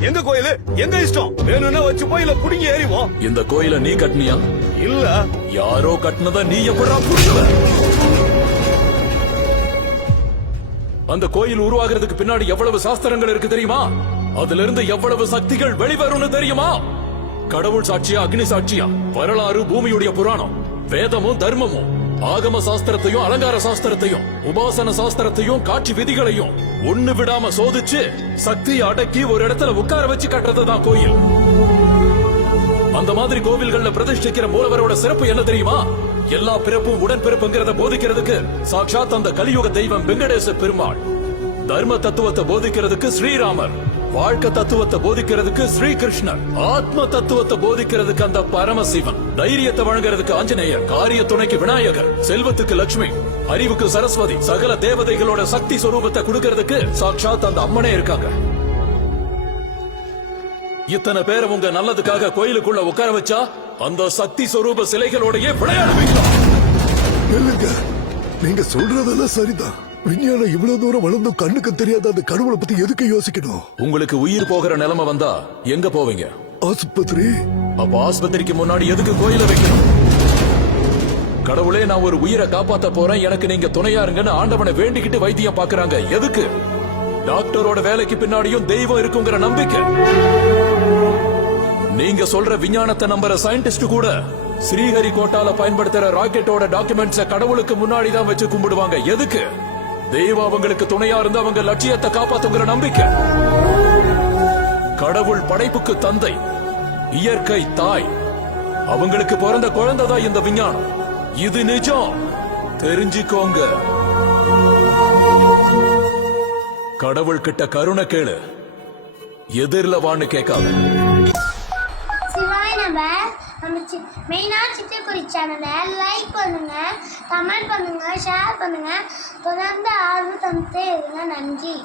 எங்க கோயிலு? எங்க இஷ்டம்? வேணும்னா வச்சு போய் இல்ல புடிங்கி ஏறிவோம். இந்த கோயில நீ கட்டினியா? இல்ல. யாரோ கட்டினத நீ எப்படா புரிஞ்சுவ? அந்த கோயில் உருவாகிறதுக்கு பின்னாடி எவ்வளவு சாஸ்திரங்கள் இருக்கு தெரியுமா? அதுல இருந்து எவ்வளவு சக்திகள் வெளிவரும்னு தெரியுமா? கடவுள் சாட்சியா அக்னி சாட்சியா? வரலாறு பூமியுடைய புராணம். வேதமும் தர்மமும். ஆகம சாஸ்திரத்தையும் அலங்கார சாஸ்திரத்தையும் உபாசன சாஸ்திரத்தையும் காட்சி விதிகளையும் ஒண்ணு விடாம சோதிச்சு சக்தியை அடக்கி ஒரு இடத்துல உட்கார வச்சு கட்டுறதுதான் கோயில். அந்த மாதிரி கோவில்கள்ல பிரதிஷ்டிக்கிற மூலவரோட சிறப்பு என்ன தெரியுமா? எல்லா பிறப்பும் உடன் பிறப்புங்கிறத போதிக்கிறதுக்கு சாட்சாத் அந்த கலியுக தெய்வம் வெங்கடேச பெருமாள் தர்ம தத்துவத்தை போதிக்கிறதுக்கு ஸ்ரீராமர். வாழ்க்கை தத்துவத்தை போதிக்கிறதுக்கு ஸ்ரீகிருஷ்ணர் ஆத்ம தத்துவத்தை போதிக்கிறதுக்கு அந்த பரமசிவன் தைரியத்தை வழங்குறதுக்கு ஆஞ்சநேயர் காரிய துணைக்கு விநாயகர் செல்வத்துக்கு லட்சுமி அறிவுக்கு சரஸ்வதி சகல தேவதைகளோட சக்தி சுரூபத்தை கொடுக்கறதுக்கு சாட்சாத் அந்த அம்மனே இருக்காங்க. இத்தனை பேரை உங்க நல்லதுக்காக கோயிலுக்குள்ள உட்கார வச்சா அந்த சக்தி சொரூப சிலைகளோடையே விளையாடுவீங்க நீங்க சொல்றதெல்லாம் சரிதான். விஞ்ஞானம் இவ்வளவு தூரம் வளர்ந்தும் கண்ணுக்கு தெரியாத அந்த கடவுளை பத்தி எதுக்கு யோசிக்கணும்? உங்களுக்கு உயிர் போகிற நிலைமை வந்தா எங்க போவீங்க? ஆஸ்பத்திரி. அப்ப ஆஸ்பத்திரிக்கு முன்னாடி எதுக்கு கோயில வைக்கணும்? கடவுளே நான் ஒரு உயிரை காப்பாத்த போறேன். எனக்கு நீங்க துணையா இருங்கன்னு ஆண்டவனை வேண்டிக்கிட்டு வைத்தியம் பாக்குறாங்க எதுக்கு? டாக்டரோட வேலைக்கு பின்னாடியும் தெய்வம் இருக்குங்கிற நம்பிக்கை. நீங்க சொல்ற விஞ்ஞானத்தை நம்புற சயின்டிஸ்ட் கூட ஸ்ரீஹரிகோட்டால பயன்படுத்துற ராக்கெட்டோட டாக்குமெண்ட்ஸ கடவுளுக்கு முன்னாடி தான் வச்சு கும்பிடுவாங்க. எதுக்கு? தெய்வம் அவங்களுக்கு துணையா இருந்து அவங்க லட்சியத்தை காப்பாத்துங்கிற நம்பிக்கை. கடவுள் படைப்புக்கு தந்தை இயற்கை தாய். அவங்களுக்கு பிறந்த குழந்தைதான் இந்த விஞ்ஞானம். இது நிஜம். தெரிஞ்சுக்கோங்க. கடவுள் கிட்ட கருணை கேளு. எதிரில வான்னு கேட்காத. நம்ம சி மெயினாக சித்திரக்குறி சேனலை லைக் பண்ணுங்கள் கமெண்ட் பண்ணுங்கள் ஷேர் பண்ணுங்கள் தொடர்ந்து ஆர்வம் தந்துட்டே இருங்க நன்றி.